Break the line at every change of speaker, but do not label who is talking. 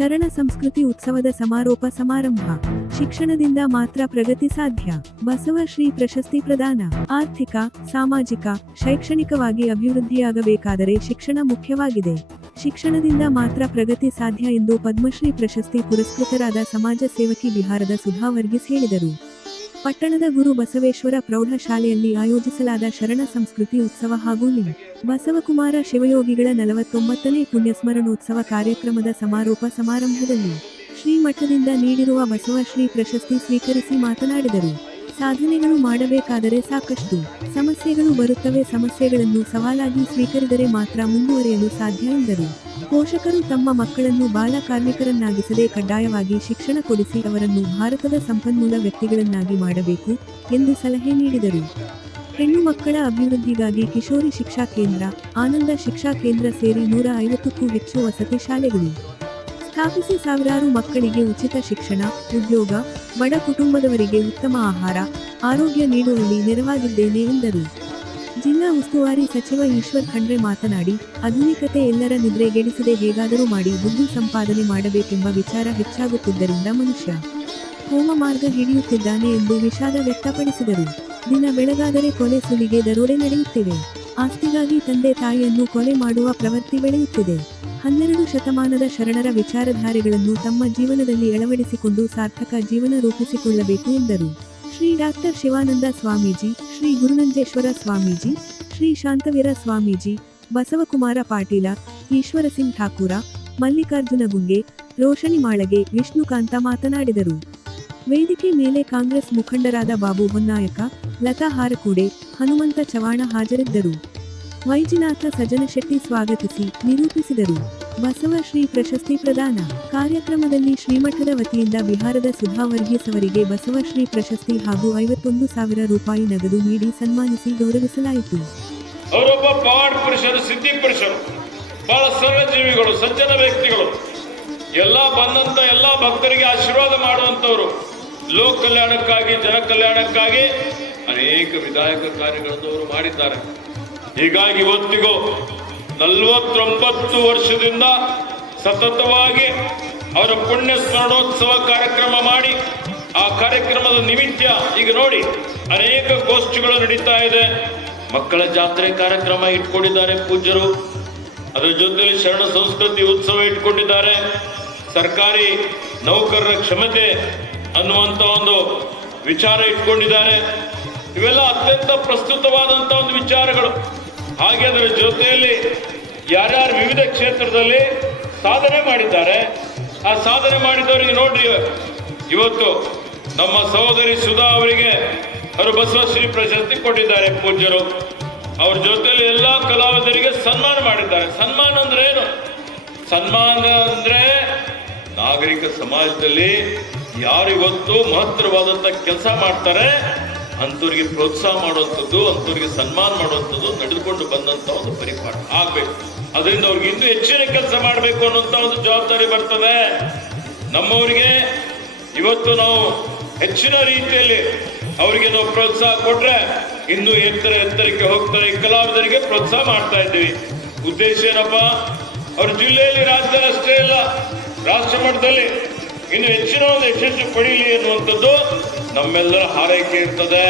ಶರಣ ಸಂಸ್ಕೃತಿ ಉತ್ಸವದ ಸಮಾರೋಪ ಸಮಾರಂಭ. ಶಿಕ್ಷಣದಿಂದ ಮಾತ್ರ ಪ್ರಗತಿ ಸಾಧ್ಯ. ಬಸವ ಶ್ರೀ ಪ್ರಶಸ್ತಿ ಪ್ರದಾನ. ಆರ್ಥಿಕ, ಸಾಮಾಜಿಕ, ಶೈಕ್ಷಣಿಕವಾಗಿ ಅಭಿವೃದ್ಧಿಯಾಗಬೇಕಾದರೆ ಶಿಕ್ಷಣ ಮುಖ್ಯವಾಗಿದೆ. ಶಿಕ್ಷಣದಿಂದ ಮಾತ್ರ ಪ್ರಗತಿ ಸಾಧ್ಯ ಎಂದು ಪದ್ಮಶ್ರೀ ಪ್ರಶಸ್ತಿ ಪುರಸ್ಕೃತರಾದ ಸಮಾಜ ಸೇವಕಿ ಬಿಹಾರದ ಸುಧಾ ವರ್ಗೀಸ್ ಹೇಳಿದರು. ಪಟ್ಟಣದ ಗುರು ಬಸವೇಶ್ವರ ಪ್ರೌಢಶಾಲೆಯಲ್ಲಿ ಆಯೋಜಿಸಲಾದ ಶರಣ ಸಂಸ್ಕೃತಿ ಉತ್ಸವ ಹಾಗೂ ಲಿಂ ಬಸವಕುಮಾರ ಶಿವಯೋಗಿಗಳ ನಲವತ್ತೊಂಬತ್ತನೇ ಪುಣ್ಯಸ್ಮರಣೋತ್ಸವ ಕಾರ್ಯಕ್ರಮದ ಸಮಾರೋಪ ಸಮಾರಂಭದಲ್ಲಿ ಶ್ರೀಮಠದಿಂದ ನೀಡಿರುವ ಬಸವ ಶ್ರೀ ಪ್ರಶಸ್ತಿ ಸ್ವೀಕರಿಸಿ ಮಾತನಾಡಿದರು. ಸಾಧನೆಗಳು ಮಾಡಬೇಕಾದರೆ ಸಾಕಷ್ಟು ಸಮಸ್ಯೆಗಳು ಬರುತ್ತವೆ. ಸಮಸ್ಯೆಗಳನ್ನು ಸವಾಲಾಗಿ ಸ್ವೀಕರಿದರೆ ಮಾತ್ರ ಮುಂದುವರಿಯಲು ಸಾಧ್ಯ ಎಂದರು. ಪೋಷಕರು ತಮ್ಮ ಮಕ್ಕಳನ್ನು ಬಾಲ ಕಾರ್ಮಿಕರನ್ನಾಗಿಸದೆ ಕಡ್ಡಾಯವಾಗಿ ಶಿಕ್ಷಣ ಕೊಡಿಸಿ ಅವರನ್ನು ಭಾರತದ ಸಂಪನ್ಮೂಲ ವ್ಯಕ್ತಿಗಳನ್ನಾಗಿ ಮಾಡಬೇಕು ಎಂದು ಸಲಹೆ ನೀಡಿದರು. ಹೆಣ್ಣು ಮಕ್ಕಳ ಅಭಿವೃದ್ಧಿಗಾಗಿ ಕಿಶೋರಿ ಶಿಕ್ಷಾ ಕೇಂದ್ರ, ಆನಂದ ಶಿಕ್ಷಾ ಕೇಂದ್ರ ಸೇರಿ ನೂರ ಐವತ್ತಕ್ಕೂ ಹೆಚ್ಚು ವಸತಿ ಶಾಲೆಗಳು. ಸ್ಥಾಪಿಸಿ ಸಾವಿರಾರು ಮಕ್ಕಳಿಗೆ ಉಚಿತ ಶಿಕ್ಷಣ, ಉದ್ಯೋಗ, ಬಡ ಕುಟುಂಬದವರಿಗೆ ಉತ್ತಮ ಆಹಾರ, ಆರೋಗ್ಯ ನೀಡುವಲ್ಲಿ ನೆರವಾಗಿದ್ದೇನೆ ಎಂದರು. ಜಿಲ್ಲಾ ಉಸ್ತುವಾರಿ ಸಚಿವ ಈಶ್ವರ್ ಖಂಡ್ರೆ ಮಾತನಾಡಿ, ಆಧುನಿಕತೆ ಎಲ್ಲರ ನಿದ್ರೆಗೆಡಿಸದೆ ಹೇಗಾದರೂ ಮಾಡಿ ಬುದ್ಧಿ ಸಂಪಾದನೆ ಮಾಡಬೇಕೆಂಬ ವಿಚಾರ ಹೆಚ್ಚಾಗುತ್ತಿದ್ದರಿಂದ ಮನುಷ್ಯ ಹೋಮ ಮಾರ್ಗ ಹಿಡಿಯುತ್ತಿದ್ದಾನೆ ಎಂದು ವಿಷಾದ ವ್ಯಕ್ತಪಡಿಸಿದರು. ದಿನ ಬೆಳಗಾದರೆ ಕೊಲೆ ಸುಲಿಗೆ ದರೋಡೆ ನಡೆಯುತ್ತಿವೆ. ಆಸ್ತಿಗಾಗಿ ತಂದೆ ತಾಯಿಯನ್ನು ಕೊಲೆ ಮಾಡುವ ಪ್ರವೃತ್ತಿ ಬೆಳೆಯುತ್ತಿದೆ. ಹನ್ನೆರಡು ಶತಮಾನದ ಶರಣರ ವಿಚಾರಧಾರೆಗಳನ್ನು ತಮ್ಮ ಜೀವನದಲ್ಲಿ ಅಳವಡಿಸಿಕೊಂಡು ಸಾರ್ಥಕ ಜೀವನ ರೂಪಿಸಿಕೊಳ್ಳಬೇಕು ಎಂದರು. ಶ್ರೀ ಡಾಕ್ಟರ್ ಶಿವಾನಂದ ಸ್ವಾಮೀಜಿ, ಶ್ರೀ ಗುರುನಂಜೇಶ್ವರ ಸ್ವಾಮೀಜಿ, ಶ್ರೀ ಶಾಂತವೀರ ಸ್ವಾಮೀಜಿ, ಬಸವಕುಮಾರ ಪಾಟೀಲ, ಈಶ್ವರ ಸಿಂಗ್ ಠಾಕೂರ, ಮಲ್ಲಿಕಾರ್ಜುನ ಗುಂಗೆ ರೋಷಣಿ ಮಾಳಗೆ, ವಿಷ್ಣುಕಾಂತ ಮಾತನಾಡಿದರು. ವೇದಿಕೆ ಮೇಲೆ ಕಾಂಗ್ರೆಸ್ ಮುಖಂಡರಾದ ಬಾಬು ಹೊನ್ನಾಯಕ, ಲತಾ ಹಾರಕೂಡೆ, ಹನುಮಂತ ಚವಾಣ ಹಾಜರಿದ್ದರು. ವೈಜಿನಾಥ ಸಜ್ಜನಶೆಟ್ಟಿ ಸ್ವಾಗತಿಸಿ ನಿರೂಪಿಸಿದರು. ಬಸವ ಶ್ರೀ ಪ್ರಶಸ್ತಿ ಪ್ರದಾನ. ಕಾರ್ಯಕ್ರಮದಲ್ಲಿ ಶ್ರೀಮಠದ ವತಿಯಿಂದ ಬಿಹಾರದ ಸುಧಾ ವರ್ಗೀಸ್ ಅವರಿಗೆ ಬಸವ ಶ್ರೀ ಪ್ರಶಸ್ತಿ ಹಾಗೂ ಐವತ್ತೊಂದು ಸಾವಿರ ರೂಪಾಯಿ ನಗದು ನೀಡಿ ಸನ್ಮಾನಿಸಿ ಗೌರವಿಸಲಾಯಿತು.
ಅವರೊಬ್ಬ ಪಾಡ್ ಪುರುಷರು, ಸಿದ್ಧಿ ಪುರುಷರು, ಬಹಳ ಸರ್ವಜೀವಿಗಳು ಸಜ್ಜನ ವ್ಯಕ್ತಿಗಳು. ಎಲ್ಲ ಬಂದಂತ ಎಲ್ಲ ಭಕ್ತರಿಗೆ ಆಶೀರ್ವಾದ ಮಾಡುವಂತವರು ಲೋಕ ಕಲ್ಯಾಣಕ್ಕಾಗಿ, ಜನ ಕಲ್ಯಾಣಕ್ಕಾಗಿ ಅನೇಕ ವಿಧಾಯಕ ಕಾರ್ಯಗಳನ್ನು ಅವರು ಮಾಡಿದ್ದಾರೆ. ಹೀಗಾಗಿ ಇವತ್ತಿಗೂ ನಲವತ್ತೊಂಬತ್ತು ವರ್ಷದಿಂದ ಸತತವಾಗಿ ಅವರ ಪುಣ್ಯ ಸ್ಮರಣೋತ್ಸವ ಕಾರ್ಯಕ್ರಮ ಮಾಡಿ ಆ ಕಾರ್ಯಕ್ರಮದ ನಿಮಿತ್ತ ಈಗ ನೋಡಿ ಅನೇಕ ಗೋಷ್ಠಿಗಳು ನಡೀತಾ ಇದೆ. ಮಕ್ಕಳ ಜಾತ್ರೆ ಕಾರ್ಯಕ್ರಮ ಇಟ್ಕೊಂಡಿದ್ದಾರೆ ಪೂಜ್ಯರು. ಅದರ ಜೊತೆಯಲ್ಲಿ ಶರಣ ಸಂಸ್ಕೃತಿ ಉತ್ಸವ ಇಟ್ಕೊಂಡಿದ್ದಾರೆ. ಸರ್ಕಾರಿ ನೌಕರರ ಕ್ಷಮತೆ ಅನ್ನುವಂಥ ಒಂದು ವಿಚಾರ ಇಟ್ಕೊಂಡಿದ್ದಾರೆ. ಇವೆಲ್ಲ ಅತ್ಯಂತ ಪ್ರಸ್ತುತವಾದಂಥ ಒಂದು ವಿಚಾರಗಳು. ಹಾಗೆ ಅದರ ಜೊತೆಯಲ್ಲಿ ಯಾರ್ಯಾರು ವಿವಿಧ ಕ್ಷೇತ್ರದಲ್ಲಿ ಸಾಧನೆ ಮಾಡಿದ್ದಾರೆ, ಆ ಸಾಧನೆ ಮಾಡಿದವರಿಗೆ ನೋಡ್ರಿ ಇವತ್ತು ನಮ್ಮ ಸಹೋದರಿ ಸುಧಾ ಅವರಿಗೆ ಅವರು ಬಸವಶ್ರೀ ಪ್ರಶಸ್ತಿ ಕೊಟ್ಟಿದ್ದಾರೆ ಪೂಜ್ಯರು. ಅವ್ರ ಜೊತೆಯಲ್ಲಿ ಎಲ್ಲ ಕಲಾವಿದರಿಗೆ ಸನ್ಮಾನ ಮಾಡಿದ್ದಾರೆ. ಸನ್ಮಾನ ಅಂದ್ರೆ ಏನು? ಸನ್ಮಾನ ಅಂದ್ರೆ ನಾಗರಿಕ ಸಮಾಜದಲ್ಲಿ ಯಾರು ಇವತ್ತು ಮಹತ್ತರವಾದಂತ ಕೆಲಸ ಮಾಡ್ತಾರೆ ಅಂಥವ್ರಿಗೆ ಪ್ರೋತ್ಸಾಹ ಮಾಡುವಂಥದ್ದು, ಅಂಥವ್ರಿಗೆ ಸನ್ಮಾನ ಮಾಡುವಂಥದ್ದು ನಡೆದುಕೊಂಡು ಬಂದಂತ ಒಂದು ಪರಿಪಾಠ ಆಗ್ಬೇಕು. ಅದರಿಂದ ಅವ್ರಿಗೆ ಇನ್ನೂ ಹೆಚ್ಚಿನ ಕೆಲಸ ಮಾಡಬೇಕು ಅನ್ನುವಂಥ ಒಂದು ಜವಾಬ್ದಾರಿ ಬರ್ತದೆ. ನಮ್ಮವರಿಗೆ ಇವತ್ತು ನಾವು ಹೆಚ್ಚಿನ ರೀತಿಯಲ್ಲಿ ಅವರಿಗೆ ನಾವು ಪ್ರೋತ್ಸಾಹ ಕೊಟ್ರೆ ಇನ್ನೂ ಎತ್ತರ ಎತ್ತರಕ್ಕೆ ಹೋಗ್ತಾರೆ. ಕಲಾವಿದರಿಗೆ ಪ್ರೋತ್ಸಾಹ ಮಾಡ್ತಾ ಇದ್ದೀವಿ. ಉದ್ದೇಶ ಏನಪ್ಪ? ಅವ್ರ ಜಿಲ್ಲೆಯಲ್ಲಿ ರಾಜ್ಯ ಅಷ್ಟೇ ಇಲ್ಲ. ರಾಷ್ಟ್ರ ಮಟ್ಟದಲ್ಲಿ ಇನ್ನು ಹೆಚ್ಚಿನ ಒಂದು ಯಶಸ್ಸು ಪಡೀಲಿ ಎನ್ನುವಂಥದ್ದು ನಮ್ಮೆಲ್ಲರ ಹಾರೈಕೆ ಇರ್ತದೆ.